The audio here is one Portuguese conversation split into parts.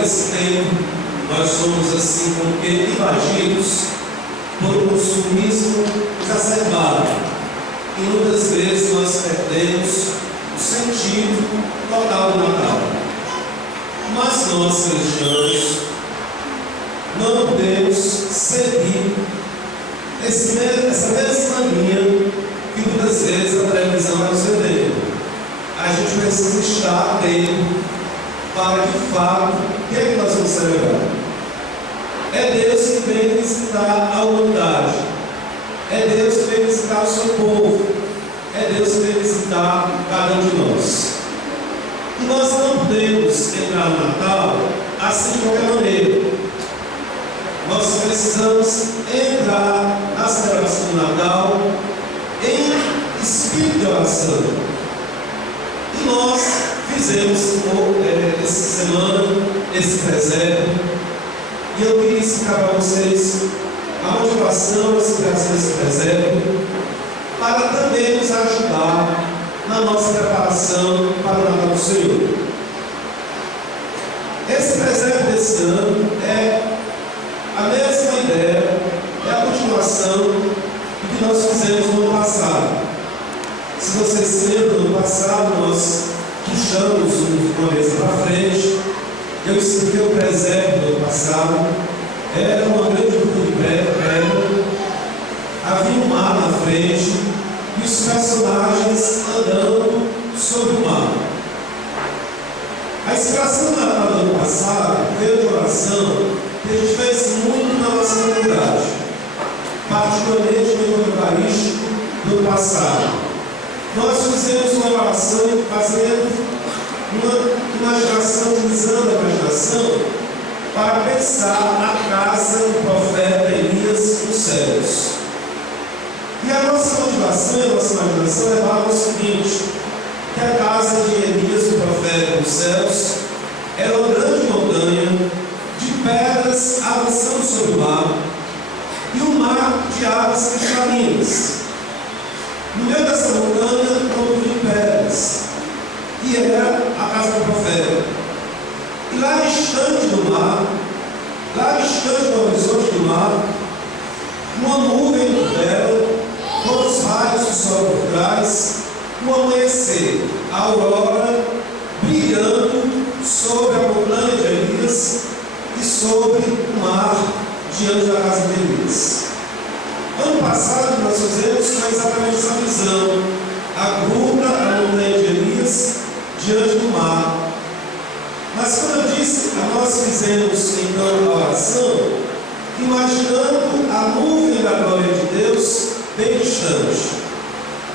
nesse tempo, nós somos assim como que invadidos por um consumismo exacerbado. E muitas vezes nós perdemos o sentido total do Natal. Mas nós, cristãos, não podemos seguir essa mesma linha que muitas vezes a televisão vai nos vender. A gente precisa estar atento para, de fato, o que é que nós vamos celebrar? É Deus que vem visitar a humanidade. É Deus que vem visitar o seu povo. É Deus que vem visitar cada um de nós. E nós não podemos entrar no Natal assim de qualquer maneira. Nós precisamos entrar na celebração do Natal em espírito de oração. E nós fizemos essa semana esse presépio. E eu queria explicar para vocês a motivação, a inspiração desse presépio, para também nos ajudar na nossa preparação para o Natal do Senhor. Esse presépio desse ano é a mesma ideia, é a continuação do que nós fizemos no ano passado. Se vocês se lembram, no ano passado nós puxamos uma mesa para frente. Eu expliquei o presépio do ano passado. Era uma grande gruta de pedra, havia um mar na frente e os personagens andando sobre o mar. A inspiração do Natal do ano passado veio de oração que a gente fez muito na nossa comunidade, particularmente no encontro eucarístico do ano passado. Nós fizemos uma oração fazendo uma imaginação, utilizando a imaginação para pensar na casa do profeta Elias nos céus. E a nossa motivação e a nossa imaginação levava ao seguinte: que a casa de Elias, o profeta nos céus, era uma grande montanha de pedras avançando sobre o mar e um mar de águas cristalinas. No meio dessa montanha, um grupo de pedras, e era a casa do profeta. E lá distante do mar, lá distante do horizonte do mar, uma nuvem muito bela, com os raios do sol por trás, o amanhecer, a aurora, brilhando sobre a montanha de Elias e sobre o mar diante da casa de Elias. Ano passado nós fizemos foi exatamente essa visão: a gruta, a montanha de Elias diante do mar. Mas quando eu disse, nós fizemos então a oração, imaginando a nuvem da glória de Deus bem distante.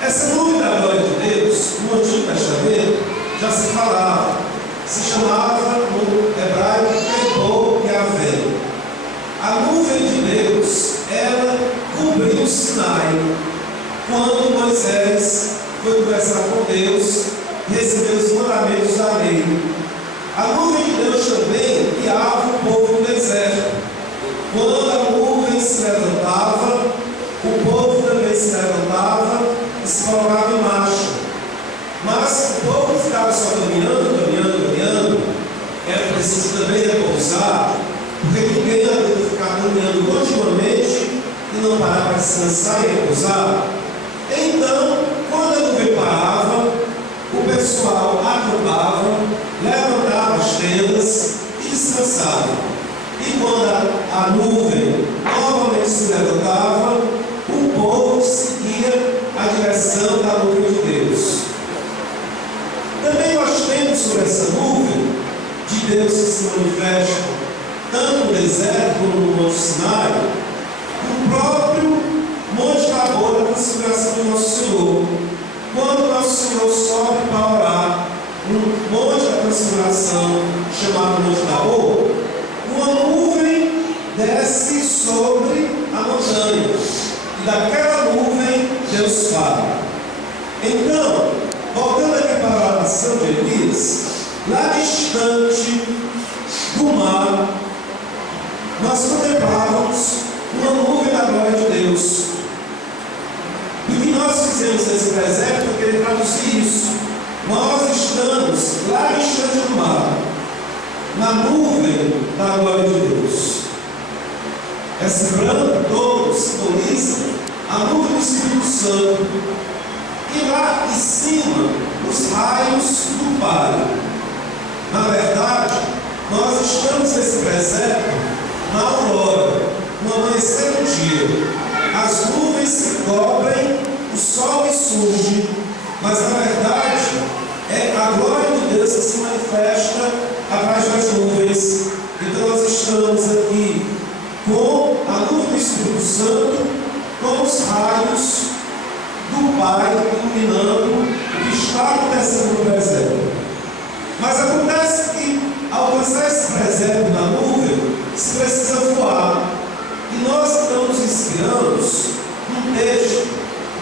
Essa nuvem da glória de Deus, no Antigo Testamento, já se falava, se chamava no hebraico Kebor Yavé. A nuvem de Deus, ela cobriu o Sinai, quando Moisés foi conversar com Deus e recebeu os mandamentos da lei. A nuvem de Deus também guiava o povo no deserto. Quando a nuvem se levantava, o povo também se levantava e se colocava em marcha. Mas o povo ficava só caminhando, era preciso também repousar, porque ninguém ia ficar caminhando continuamente e não parar para descansar e repousar. Então, quando a nuvem parava, o pessoal acampava, levantava as tendas e descansava. E quando a nuvem novamente se levantava, o povo seguia a direção da nuvem de Deus. Também nós temos sobre essa nuvem de Deus que se manifesta tanto no deserto como no Monte Sinai, o próprio Monte Tabor, a transfiguração do nosso Senhor. Quando nosso Senhor sobe para orar no Monte da Transfiguração, chamado Monte Tabor, uma nuvem desce sobre a montanha, e daquela nuvem Deus fala. Então, voltando aqui para a oração de Elias, lá distante do mar, nós contemplávamos uma nuvem da glória de Deus. E o que nós fizemos nesse presépio foi querer traduzir isso. Nós estamos lá distante do mar, na nuvem da glória de Deus. Esse branco todo simboliza a nuvem do Espírito Santo. E lá em cima, os raios do Pai. Na verdade, nós estamos nesse presépio na aurora, no amanhecer do dia. As nuvens se cobrem, o sol surge, mas na verdade é a glória de Deus que se manifesta atrás das nuvens. Então nós estamos aqui com a nuvem do Espírito Santo, com os raios do Pai iluminando o que está acontecendo no presépio. Mas acontece que, ao alcançar esse presépio na nuvem, se precisa voar. E nós estamos inspirando num texto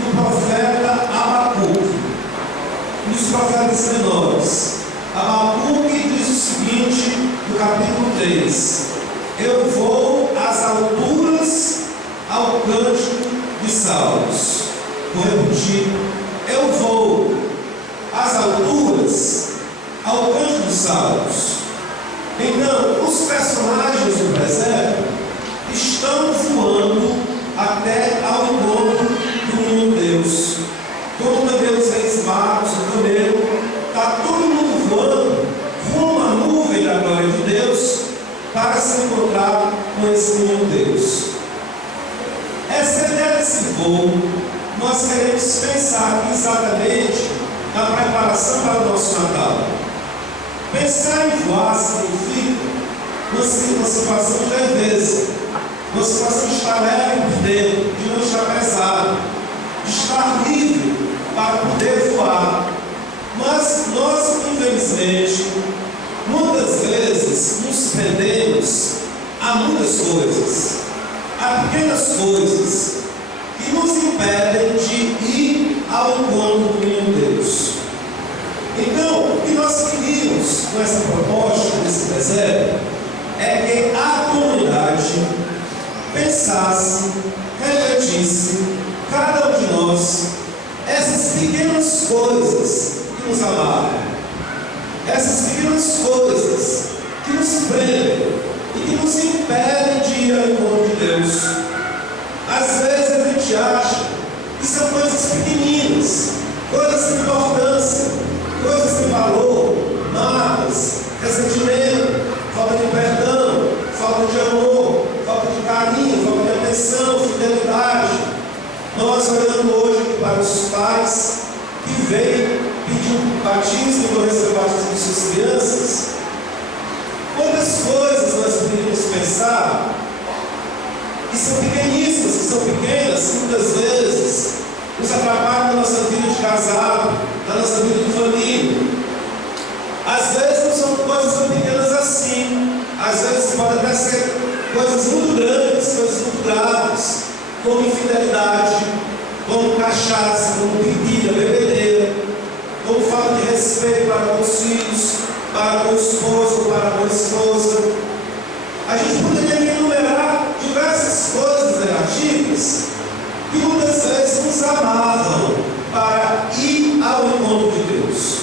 do profeta Abacuque, um dos profetas menores. Abacuque diz o seguinte, no capítulo 3: eu vou às alturas ao cântico de salmos. Vou repetir: eu vou às alturas ao cântico de salmos. Então, os personagens do presépio estão voando até ao encontro do menino Deus. Como também os reis magos, o camelo, está todo mundo voando rumo à nuvem da glória de Deus para se encontrar com esse menino Deus. Essa ideia desse voo, nós queremos pensar aqui exatamente na preparação para o nosso Natal. Pensar em voar significa uma situação de leveza, uma situação de estar leve por dentro, de não estar pesado, de estar livre para poder voar. Mas nós, infelizmente, muitas vezes nos prendemos a muitas coisas, a pequenas coisas que nos impedem de ir ao encontro do menino Deus. Então, o que nós queríamos com essa proposta desse presépio é que a comunidade pensasse, refletisse, cada um de nós, essas pequenas coisas que nos amarram, essas pequenas coisas que nos prendem e que nos impedem de ir ao encontro de Deus. Às vezes a gente acha que são coisas pequeninas, coisas sem importância, coisas sem valor, mágoas, ressentimento, falta de perdão, falta de amor, falta de carinho, falta de atenção, fidelidade. Nós olhando hoje aqui para os pais que vêm pedir um batismo e vão receber o batismo de suas crianças. Quantas coisas nós poderíamos pensar que são pequeníssimas, que são pequenas, que muitas vezes nos atrapalham na nossa vida de casado, na nossa vida de família. Às vezes não são coisas tão pequenas assim, às vezes podem até ser coisas muito grandes, coisas muito graves, como infidelidade, como cachaça, como bebida, bebedeira, como falta de respeito para com os filhos, para com o esposo, para com a esposa. A gente poderia enumerar diversas coisas negativas que muitas vezes nos amarram para ir ao encontro de Deus.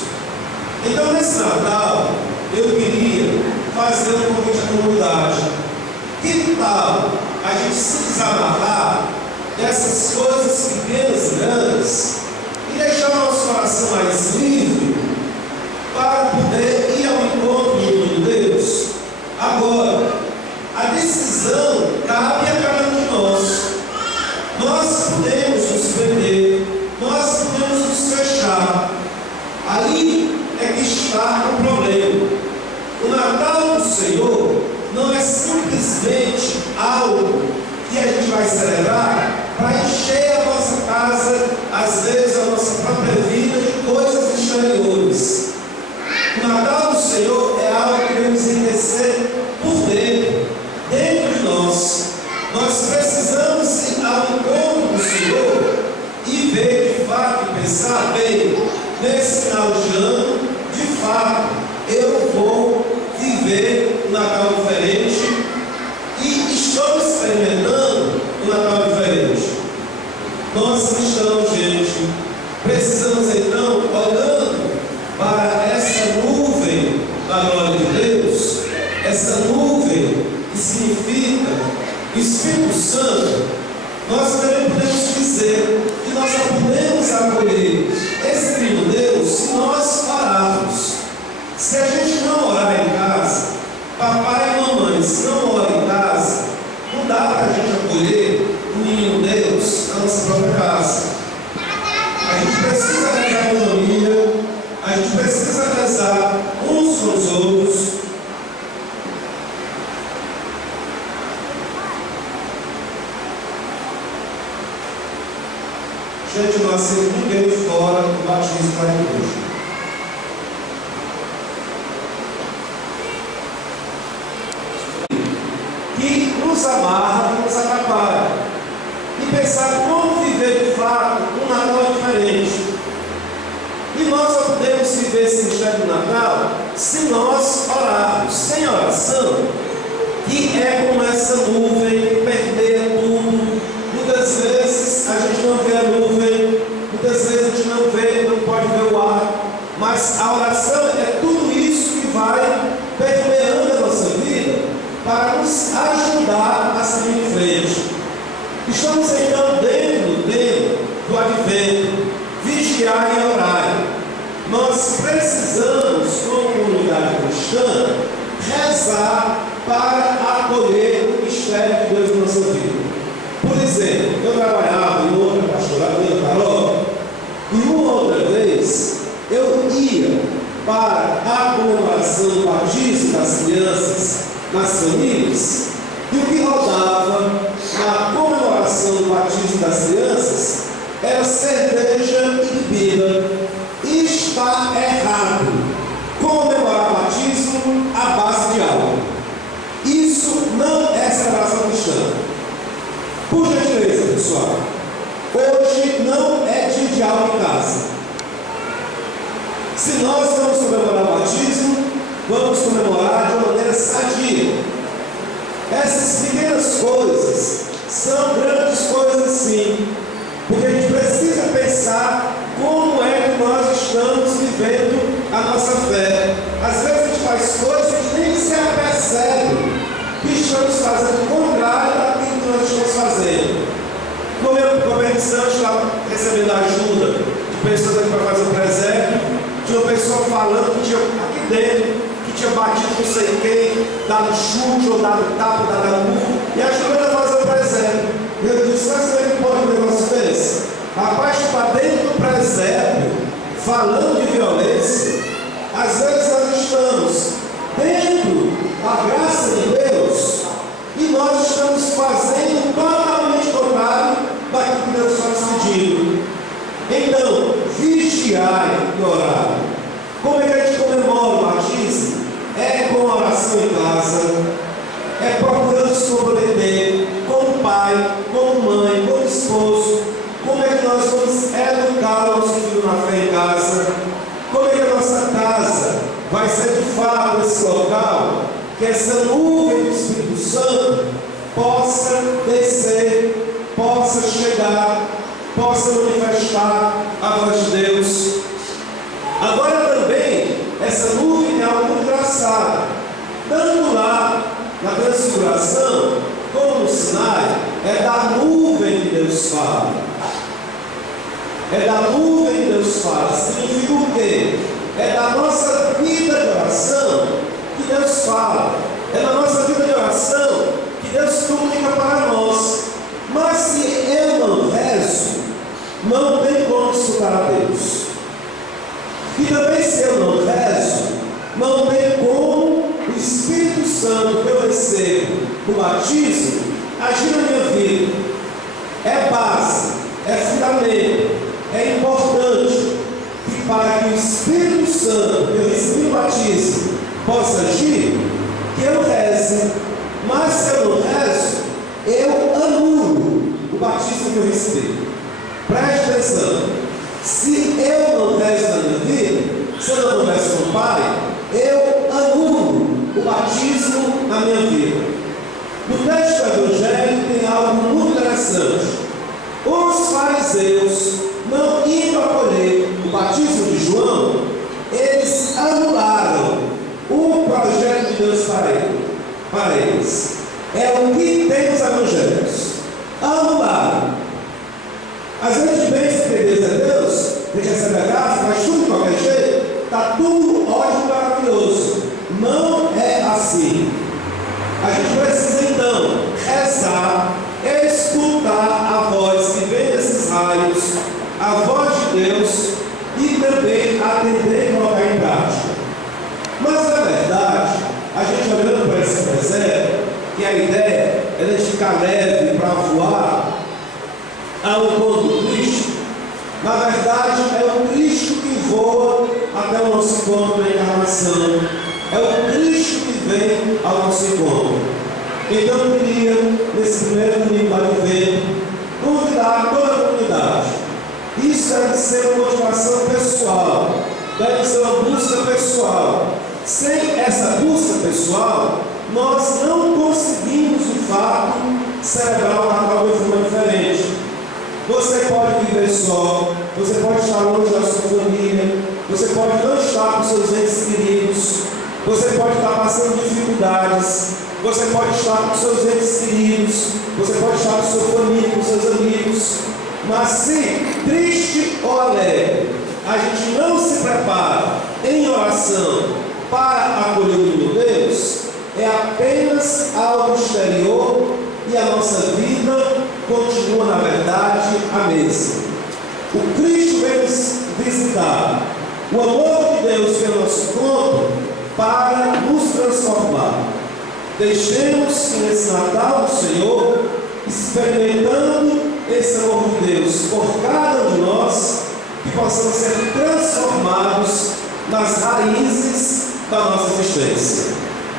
Então, nesse Natal, eu queria fazer um convite à comunidade. Que tal a gente se desamarrar dessas coisas pequenas e grandes e deixar o nosso coração mais livre para poder ir ao encontro de Deus? Agora, a decisão cabe a cada um de nós. Nós podemos nos prender, nós podemos nos fechar. Aí é que está o problema. O Natal do Senhor não é simplesmente algo que a gente vai celebrar para encher a nossa casa, às vezes a nossa própria vida, de coisas exteriores. O Natal do Senhor é algo que devemos enriquecer por dentro, dentro de nós. Nós precisamos ir ao encontro do Senhor e ver de fato e pensar, bem, nesse final de ano, de fato, eu vou viver um Natal diferente e estou experimentando um Natal diferente. Nós cristãos, gente, precisamos então, olhando para essa nuvem da glória de Deus, essa nuvem que significa Espírito Santo, nós também podemos dizer que nós só podemos acolher esse Filho de Deus se nós orarmos. Se a gente não orar em casa, papai e mamãe, se não oram em casa, não dá para a gente acolher o menino Deus na nossa própria casa. A gente precisa rezar em família, a gente precisa rezar uns com os outros. Gente, não aceita ninguém fora do batismo da igreja. Que nos amarra, nos atrapalha. E pensar como viver de fato um Natal diferente. E nós só podemos viver esse mistério do Natal se nós orarmos. Sem oração, que é como essa nuvem que permeia tudo. Muitas vezes a gente não vê a nuvem, muitas vezes a gente não vê, não pode ver o ar, mas a oração é tudo isso que vai permeando a nossa vida para nos ajudar a seguir em frente. Estamos então dentro do tempo do advento, vigiar e orar. Nós precisamos, como comunidade cristã, rezar para acolher o mistério de Deus na nossa vida. Por exemplo, eu trabalhava em outra pastoral, em Carol, e uma outra vez eu ia para a comemoração do batismo das crianças nas famílias, e o que rodava na comemoração do batismo das crianças era cerveja e bebida. Está errado comemorar batismo à base de álcool. Isso não é celebração cristã. Por gentileza, pessoal, hoje não é dia de aula em casa. Se nós vamos comemorar o batismo, vamos comemorar de uma maneira sadia. Essas pequenas coisas são grandes coisas sim, porque a gente precisa pensar como é que nós estamos vivendo a nossa fé. Às vezes a gente faz coisas que nem se apercebe que estamos fazendo o contrário daquilo que nós estamos fazendo. Como eu, como a missão, estava recebendo ajuda de pessoas aqui para fazer um presépio, de uma pessoa falando que tinha aqui dentro, que tinha batido não sei quem, dado chute, ou dado tapa, dado murro, e ajudando a fazer o presépio. E eu disse, sabe que pode um negócio desse? Rapaz, está dentro do presépio, falando de violência. Às vezes nós estamos dentro da graça de Deus e nós estamos fazendo totalmente contrário daquilo que Deus está nos pedindo. Então, vigiar e orar. Como é que a gente comemora o batismo? É com oração em casa, é procurando se comprometer com o pai, com a mãe, com o esposo. Como é que nós vamos educar o nosso filho na fé em casa? Como é que a nossa casa vai ser de fato esse local que essa nuvem do Espírito Santo possa descer, possa chegar, possa manifestar a voz de Deus? Agora também, essa nuvem é algo muito engraçado. Tanto lá na transfiguração, como no Sinai, é da nuvem que Deus fala. É da nuvem que Deus fala. Significa o quê? É da nossa vida de oração que Deus fala. É da nossa vida de oração que Deus comunica para nós. Mas se eu não rezo, não tem como escutar a Deus. E também se eu não rezo, não tem como o Espírito Santo que eu recebo no batismo agir na minha vida. É base, é fundamento, é importante que para que o Espírito Santo que eu recebi no batismo possa agir, que eu reze. Mas se eu não rezo, eu anulo o batismo que eu recebi. Preste atenção. Se eu não rezo na minha vida, se eu não rezo com o Pai, eu anulo o batismo na minha vida. No texto do Evangelho tem algo muito interessante. Os fariseus, não indo acolher o batismo de João, eles anularam o projeto de Deus para ele. para eles. É o que tem os evangelhos. Anular. Às vezes a gente pensa que Deus é Deus, a gente recebe a graça, faz tudo de qualquer jeito, está tudo ótimo, maravilhoso. Não é assim. A gente precisa então rezar, escutar a voz que vem desses raios, a voz de Deus, e também atender e colocar em prática. Mas na verdade, a gente olhando para esse deserto, que a ideia é de ficar leve para voar ao encontro do Cristo, na verdade é o Cristo que voa até o nosso encontro na encarnação, é o Cristo que vem ao nosso encontro. Então eu queria, nesse primeiro domingo do advento, convidar toda a comunidade. Isso deve ser uma motivação pessoal, deve ser uma busca pessoal. Sem essa busca pessoal, nós não conseguimos, de fato, celebrar o Natal de forma diferente. Você pode viver só, você pode estar longe da sua família, você pode não estar com seus entes queridos, você pode estar passando dificuldades, você pode estar com seus entes queridos, você pode estar com sua família, com seus amigos, mas se triste ou alegre, a gente não se prepara em oração para acolher o de Deus, é apenas algo exterior e a nossa vida continua, na verdade, a mesma. O Cristo veio nos visitar, o amor de Deus veio ao nosso encontro para nos transformar. Deixemos que nesse Natal do Senhor, experimentando esse amor de Deus por cada um de nós, que possamos ser transformados nas raízes da nossa existência.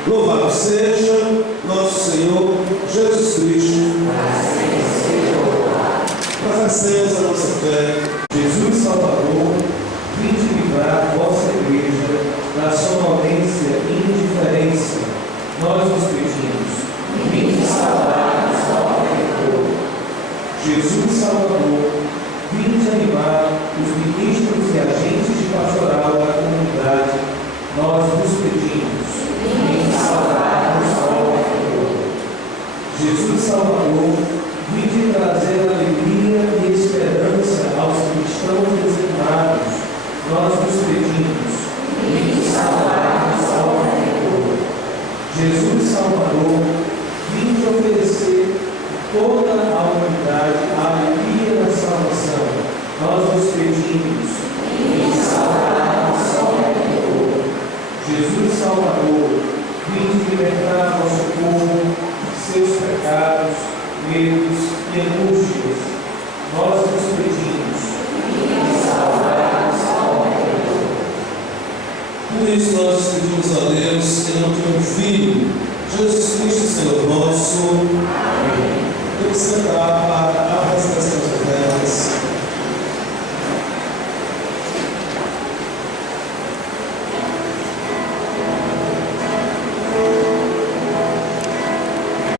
Louvado seja nosso Senhor Jesus Cristo. Professemos a nossa fé. Jesus Salvador, vinde livrar vossa igreja da sonolência e indiferença. Nós os pedimos. Vinde salvar-nos, ó Senhor. Jesus Salvador, vinde animar os ministros e agentes de pastoral da comunidade. Nós vos pedimos. Vinde salvar-nos, ó Senhor. Jesus Salvador, vinde trazer alegria e esperança aos cristãos desanimados. Nós vos pedimos. Vinde salvar-nos, ó Senhor. Jesus Salvador, vinde oferecer toda a humanidade a alegria da salvação. Nós vos pedimos. Vinde salvar-nos, ó Senhor. Jesus Salvador, vinde libertar nosso povo de seus pecados, medos e angústias. Nós vos pedimos. Vinde salvar-nos, ó Senhor. Por isso nós pedimos a Deus, em nome de um Filho, Jesus Cristo, Senhor nosso. Amém. Vamos sentar para a apresentação